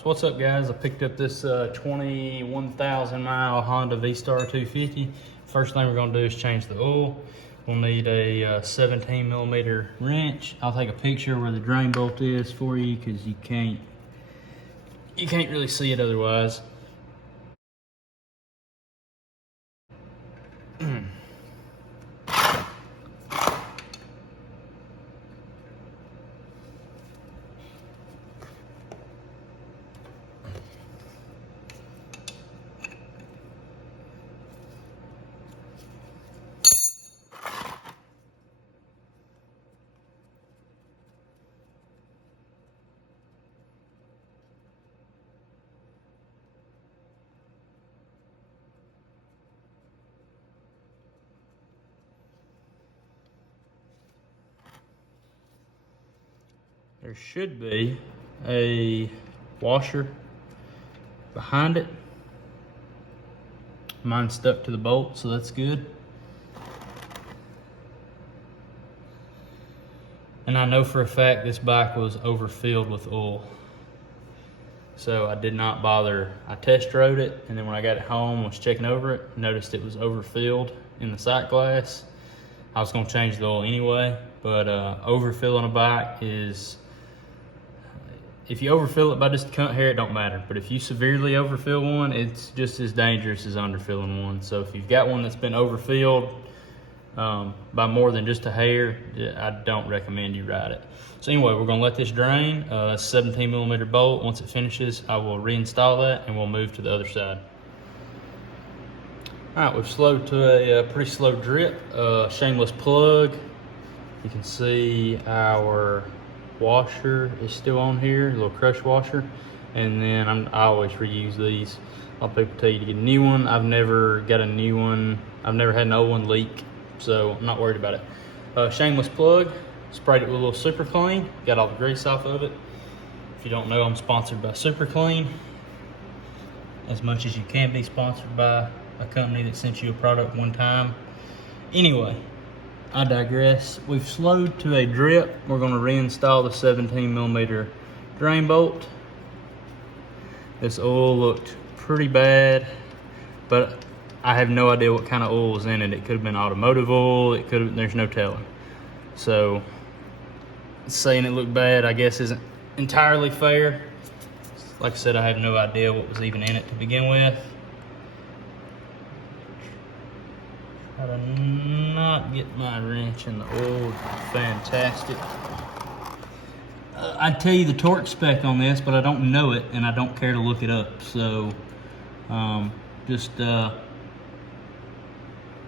So what's up, guys? I picked up this 21,000 mile Honda V Star 250. First thing we're gonna do is change the oil. We'll need a 17 millimeter wrench. I'll take a picture where the drain bolt is for you because you can't really see it otherwise. There should be a washer behind it. Mine's stuck to the bolt, so that's good. And I know for a fact this bike was overfilled with oil. So I did not bother. I test rode it, and then when I got it home, was checking over it, noticed it was overfilled in the sight glass. I was gonna change the oil anyway, but overfilling a bike is, if you overfill it by just a cunt hair, it don't matter. But if you severely overfill one, it's just as dangerous as underfilling one. So if you've got one that's been overfilled by more than just a hair, I don't recommend you ride it. So anyway, we're gonna let this drain. 17 millimeter bolt. Once it finishes, I will reinstall that and we'll move to the other side. All right, we've slowed to a pretty slow drip. Shameless plug. You can see our washer is still on here, a little crush washer, and then I always reuse these. A lot of people tell you to get a new one. I've never got a new one. I've never had an old one leak, so I'm not worried about it. Shameless plug, sprayed it with a little Super Clean, got all the grease off of it. If you don't know, I'm sponsored by Super Clean, as much as you can be sponsored by a company that sent you a product one time. Anyway, I digress. We've slowed to a drip. We're going to reinstall the 17 millimeter drain bolt. This oil looked pretty bad, but I have no idea what kind of oil was in it. It could have been automotive oil. It could have, there's no telling. So saying it looked bad, I guess, isn't entirely fair. Like I said, I have no idea what was even in it to begin with. Try to not get my wrench in the oil. Fantastic. I'd tell you the torque spec on this, but I don't know it and I don't care to look it up. So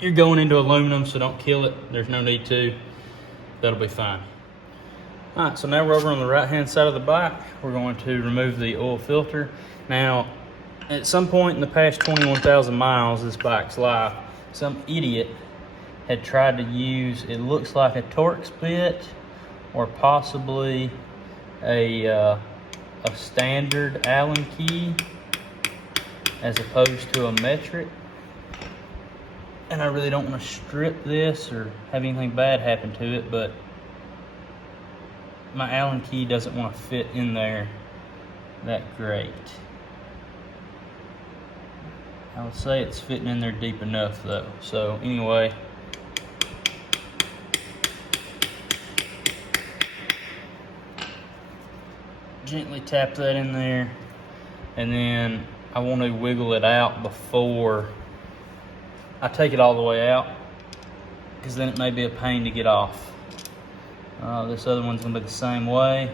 you're going into aluminum, so don't kill it. There's no need to. That'll be fine. All right, so now we're over on the right hand side of the bike. We're going to remove the oil filter. Now, at some point in the past 21,000 miles this bike's life, some idiot had tried to use, it looks like a Torx bit or possibly a standard Allen key as opposed to a metric. And I really don't want to strip this or have anything bad happen to it, but my Allen key doesn't want to fit in there that great. I would say it's fitting in there deep enough though. So anyway, gently tap that in there, and then I want to wiggle it out before I take it all the way out, because then it may be a pain to get off. This other one's gonna be the same way.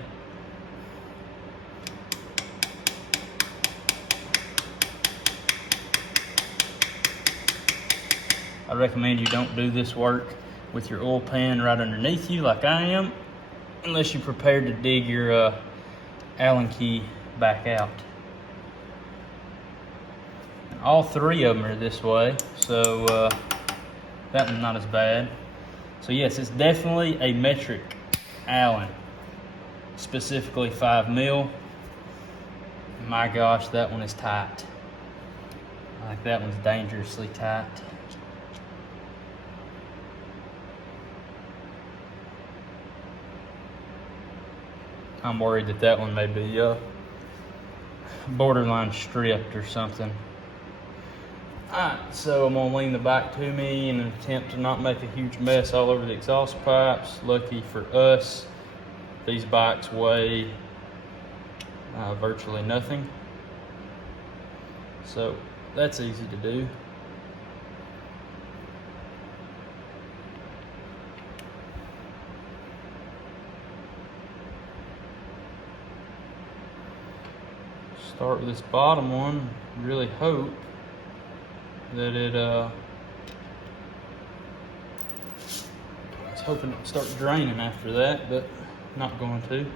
I recommend you don't do this work with your oil pan right underneath you like I am, unless you're prepared to dig your Allen key back out. And all three of them are this way, so that one's not as bad. So yes, it's definitely a metric Allen, specifically 5 mil. My gosh, that one is tight. Like, that one's dangerously tight. I'm worried that that one may be borderline stripped or something. Alright, so I'm gonna lean the bike to me in an attempt to not make a huge mess all over the exhaust pipes. Lucky for us, these bikes weigh virtually nothing, so that's easy to do. Start with this bottom one. Really hope that it I was hoping it would start draining after that, but not going to.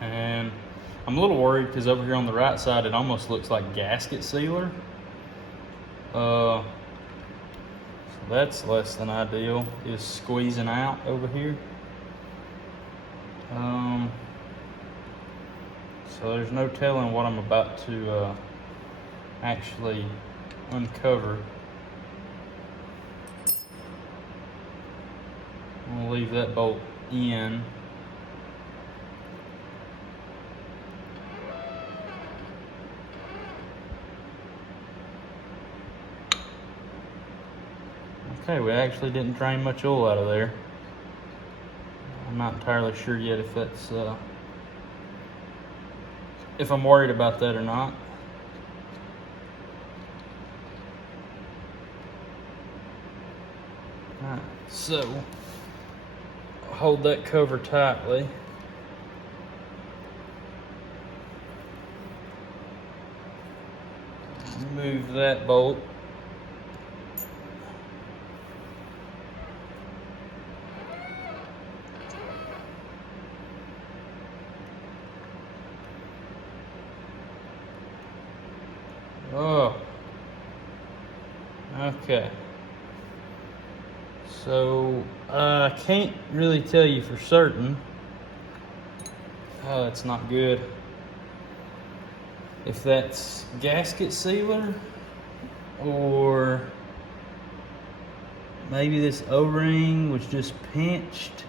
And I'm a little worried because over here on the right side it almost looks like gasket sealer. So that's less than ideal, is squeezing out over here. So there's no telling what I'm about to actually uncover. I'm gonna leave that bolt in. Okay, we actually didn't drain much oil out of there. I'm not entirely sure yet if that's if I'm worried about that or not. Alright, so hold that cover tightly. Move that bolt. Oh, okay. So I can't really tell you for certain. Oh, that's not good. If that's gasket sealer or maybe this O-ring was just pinched,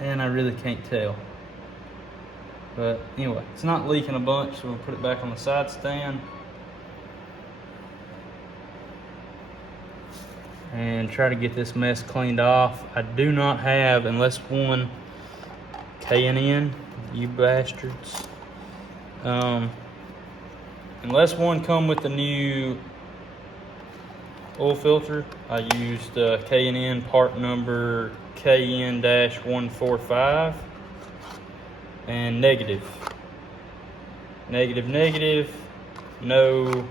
and I really can't tell. But anyway, it's not leaking a bunch, so we'll put it back on the side stand. And try to get this mess cleaned off. I do not have, unless one K&N, you bastards. Unless one come with the new oil filter, I used K&N part number KN-145. And negative, no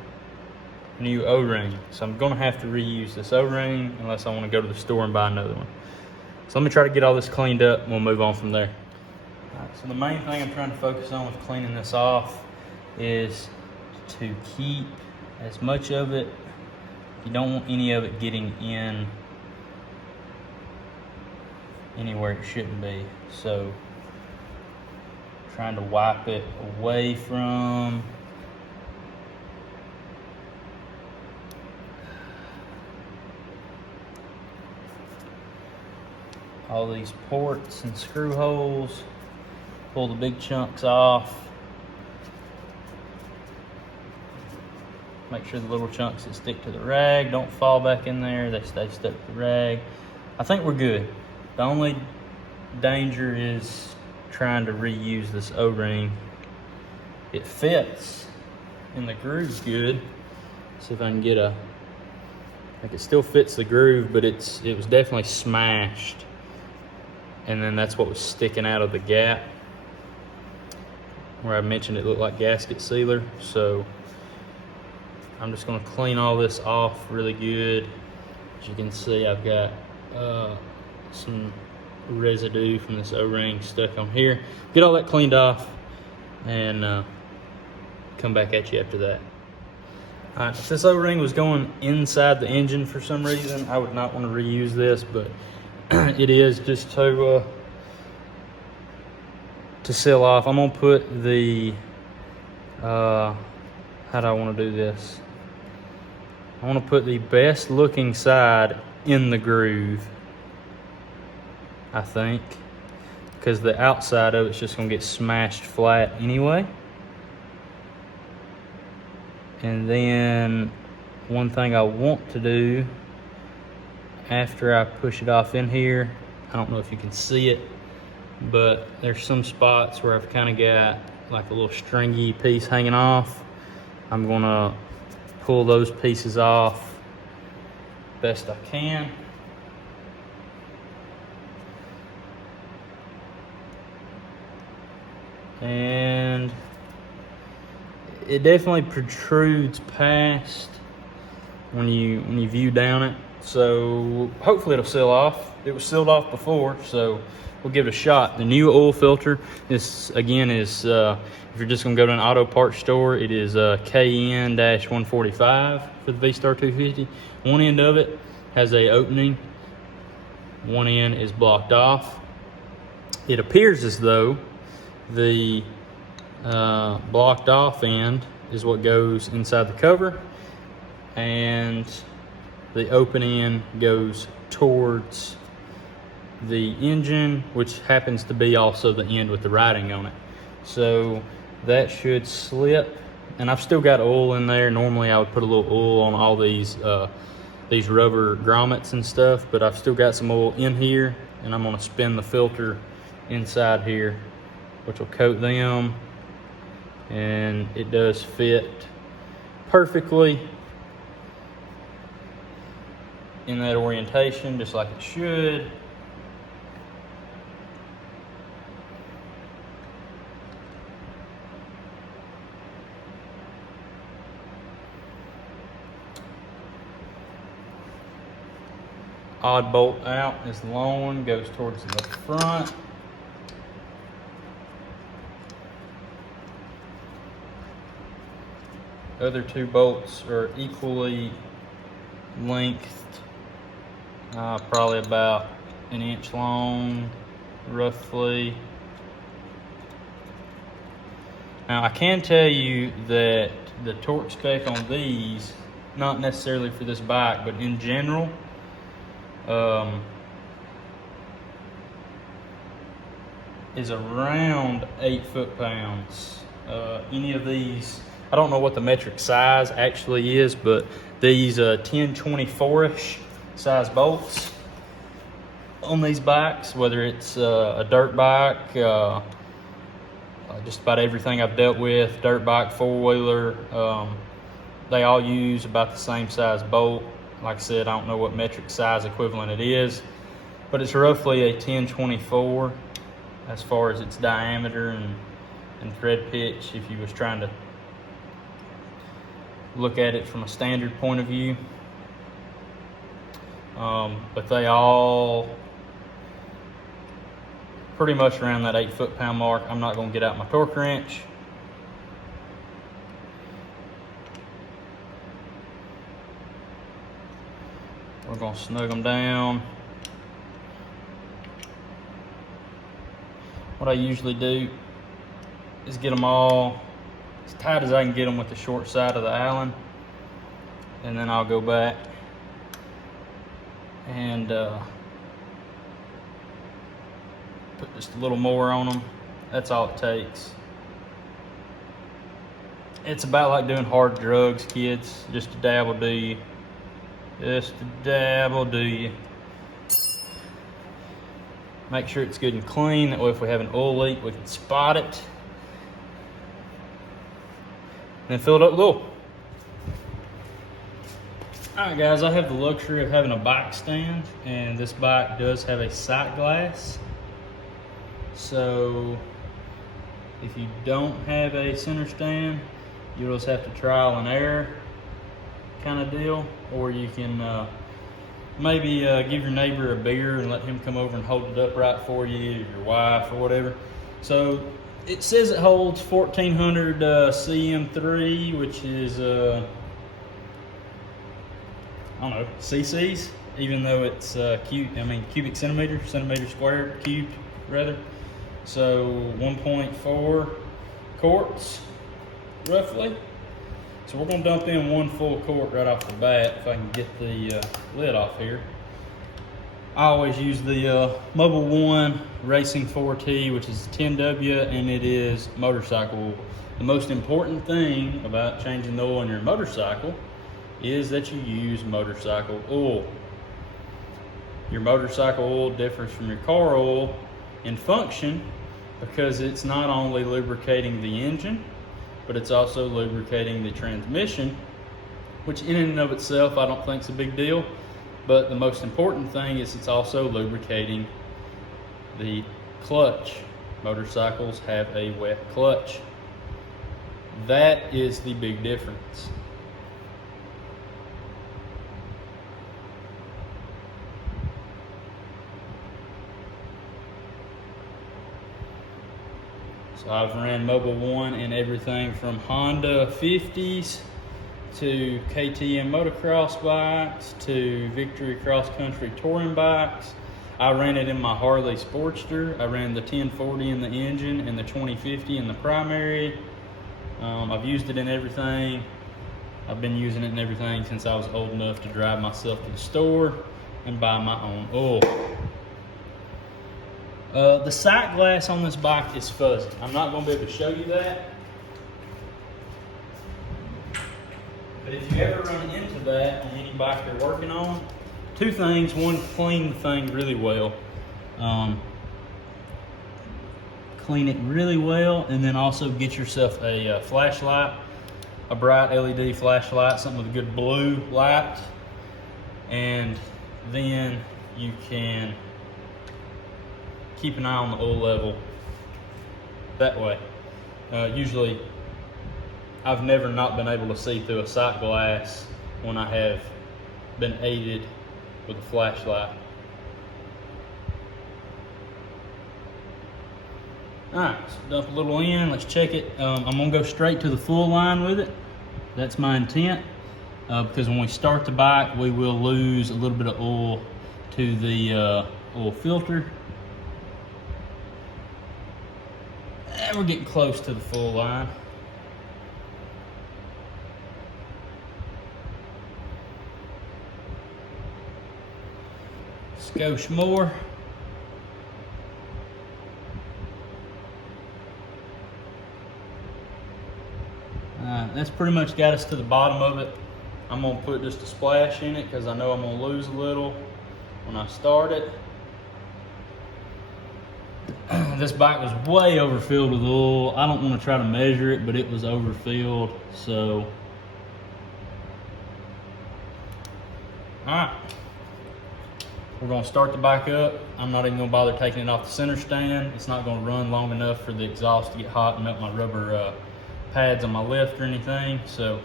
new O-ring. So I'm gonna have to reuse this O-ring unless I wanna go to the store and buy another one. So let me try to get all this cleaned up and we'll move on from there. All right, so the main thing I'm trying to focus on with cleaning this off is to keep as much of it. You don't want any of it getting in anywhere it shouldn't be. So trying to wipe it away from all these ports and screw holes, pull the big chunks off, make sure the little chunks that stick to the rag don't fall back in there, they stay stuck to the rag. I think we're good. The only danger is trying to reuse this O-ring. It fits in the groove good. See if I can get like it still fits the groove, but it was definitely smashed. And then that's what was sticking out of the gap where I mentioned it looked like gasket sealer. So I'm just gonna clean all this off really good. As you can see, I've got some residue from this O-ring stuck on here. Get all that cleaned off and come back at you after that. All right, if this O-ring was going inside the engine for some reason, I would not want to reuse this, but it is just to seal off. I'm gonna put the how do I want to do this? I want to put the best looking side in the groove, I think, because the outside of it's just going to get smashed flat anyway. And then one thing I want to do after I push it off in here, I don't know if you can see it, but there's some spots where I've kind of got like a little stringy piece hanging off. I'm gonna pull those pieces off best I can. And it definitely protrudes past when you view down it. So hopefully it'll seal off. It was sealed off before, so we'll give it a shot. The new oil filter, this again is, if you're just gonna go to an auto parts store, it is KN-145 for the V-Star 250. One end of it has a opening, one end is blocked off. It appears as though the blocked off end is what goes inside the cover, and the open end goes towards the engine, which happens to be also the end with the writing on it. So that should slip, and I've still got oil in there. Normally I would put a little oil on all these rubber grommets and stuff, but I've still got some oil in here, and I'm going to spin the filter inside here, which will coat them, and it does fit perfectly in that orientation, just like it should. Odd bolt out is the long one, goes towards the front. Other two bolts are equally lengthed, probably about an inch long, roughly. Now I can tell you that the torque spec on these, not necessarily for this bike, but in general, is around 8 foot-pounds. Any of these, I don't know what the metric size actually is, but these 1024-ish size bolts on these bikes, whether it's a dirt bike, just about everything I've dealt with, dirt bike, four-wheeler, they all use about the same size bolt. Like I said, I don't know what metric size equivalent it is, but it's roughly a 1024 as far as its diameter and thread pitch, if you was trying to look at it from a standard point of view. But they all pretty much around that 8 foot-pound mark. I'm not going to get out my torque wrench. We're going to snug them down. What I usually do is get them all as tight as I can get them with the short side of the Allen, and then I'll go back and put just a little more on them. That's all it takes. It's about like doing hard drugs, kids. Just a dab will do you. Just a dab will do you. Make sure it's good and clean. That way if we have an oil leak, we can spot it. And then fill it up with oil. Alright guys, I have the luxury of having a bike stand, and this bike does have a sight glass. So if you don't have a center stand, you'll just have to trial and error kind of deal, or you can maybe give your neighbor a beer and let him come over and hold it upright for you, or your wife, or whatever. So it says it holds 1400 CM3, which is I don't know, cc's, even though it's cubic centimeter squared, cubed rather. So 1.4 quarts roughly. So we're gonna dump in 1 full quart right off the bat, if I can get the lid off here. I always use the Mobil 1 Racing 4T, which is 10W, and it is motorcycle oil. The most important thing about changing the oil in your motorcycle is that you use motorcycle oil. Your motorcycle oil differs from your car oil in function because it's not only lubricating the engine, but it's also lubricating the transmission, which in and of itself I don't think is a big deal. But the most important thing is it's also lubricating the clutch. Motorcycles have a wet clutch. That is the big difference. So I've ran Mobil 1 in everything from Honda 50s to KTM motocross bikes to Victory cross country touring bikes. I ran it in my Harley Sportster. I ran the 1040 in the engine and the 2050 in the primary. I've used it in everything. I've been using it in everything since I was old enough to drive myself to the store and buy my own oil. The sight glass on this bike is fuzzy. I'm not going to be able to show you that. But if you ever run into that on any bike you're working on, 2 things. One, clean the thing really well. Clean it really well, and then also get yourself a flashlight, a bright LED flashlight, something with a good blue light, and then you can keep an eye on the oil level that way. Usually, I've never not been able to see through a sight glass when I have been aided with a flashlight. Alright, so dump a little in, let's check it. I'm gonna go straight to the full line with it. That's my intent, because when we start the bike, we will lose a little bit of oil to the oil filter. And we're getting close to the full line. Skosh more. That's pretty much got us to the bottom of it. I'm gonna put just a splash in it because I know I'm gonna lose a little when I start it. This bike was way overfilled with oil. I don't want to try to measure it, but it was overfilled. So, all right, we're gonna start the bike up. I'm not even gonna bother taking it off the center stand. It's not gonna run long enough for the exhaust to get hot and melt my rubber pads on my lift or anything. So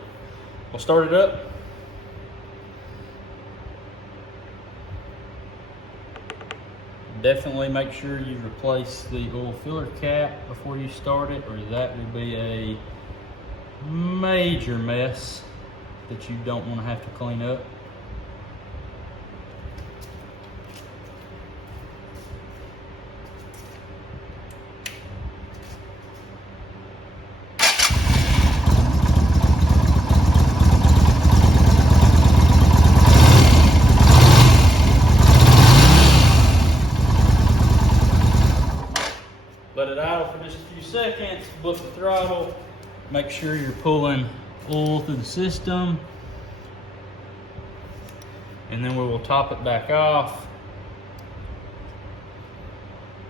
we'll start it up. Definitely make sure you replace the oil filler cap before you start it, or that will be a major mess that you don't want to have to clean up. Let it idle for just a few seconds, flip the throttle, make sure you're pulling oil through the system, and then we will top it back off.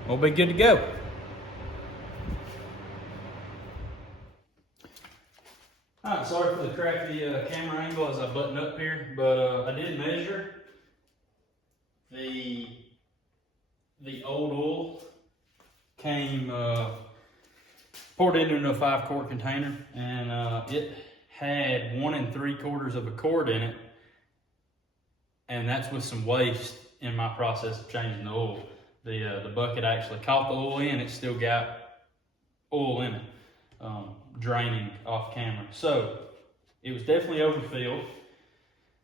We'll be good to go. Alright, sorry for the crappy camera angle as I button up here, but I did measure the old oil. Came poured into a 5-quart container, and it had 1 3/4 of a quart in it, and that's with some waste in my process of changing the oil. The bucket actually caught the oil in, it still got oil in it, draining off camera. So it was definitely overfilled.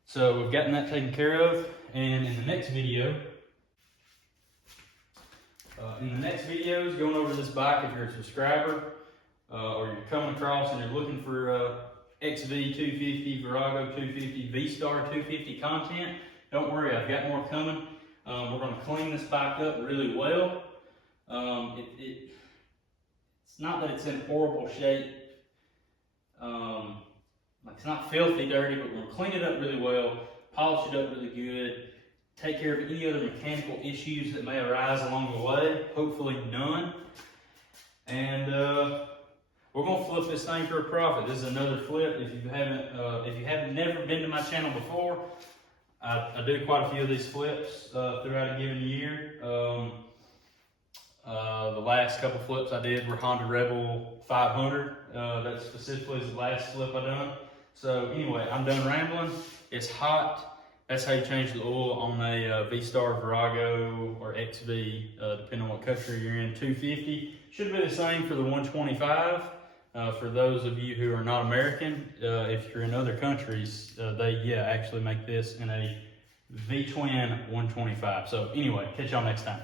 So we've gotten that taken care of, and in the next video, going over this bike, if you're a subscriber or you're coming across and you're looking for XV 250, Virago 250, Vstar 250 content. Don't worry, I've got more coming. We're going to clean this bike up really well. It's not that it's in horrible shape. Like it's not filthy dirty, but we're going to clean it up really well, polish it up really good, take care of any other mechanical issues that may arise along the way. Hopefully none. And we're gonna flip this thing for a profit. This is another flip. If you haven't never been to my channel before, I do quite a few of these flips throughout a given year. The last couple flips I did were Honda Rebel 500. That specifically is the last flip I done. So anyway, I'm done rambling. It's hot. That's how you change the oil on a V-Star, Virago, or XV, depending on what country you're in. 250 should be the same for the 125. For those of you who are not American, if you're in other countries, they actually make this in a V-twin 125. So anyway, catch y'all next time.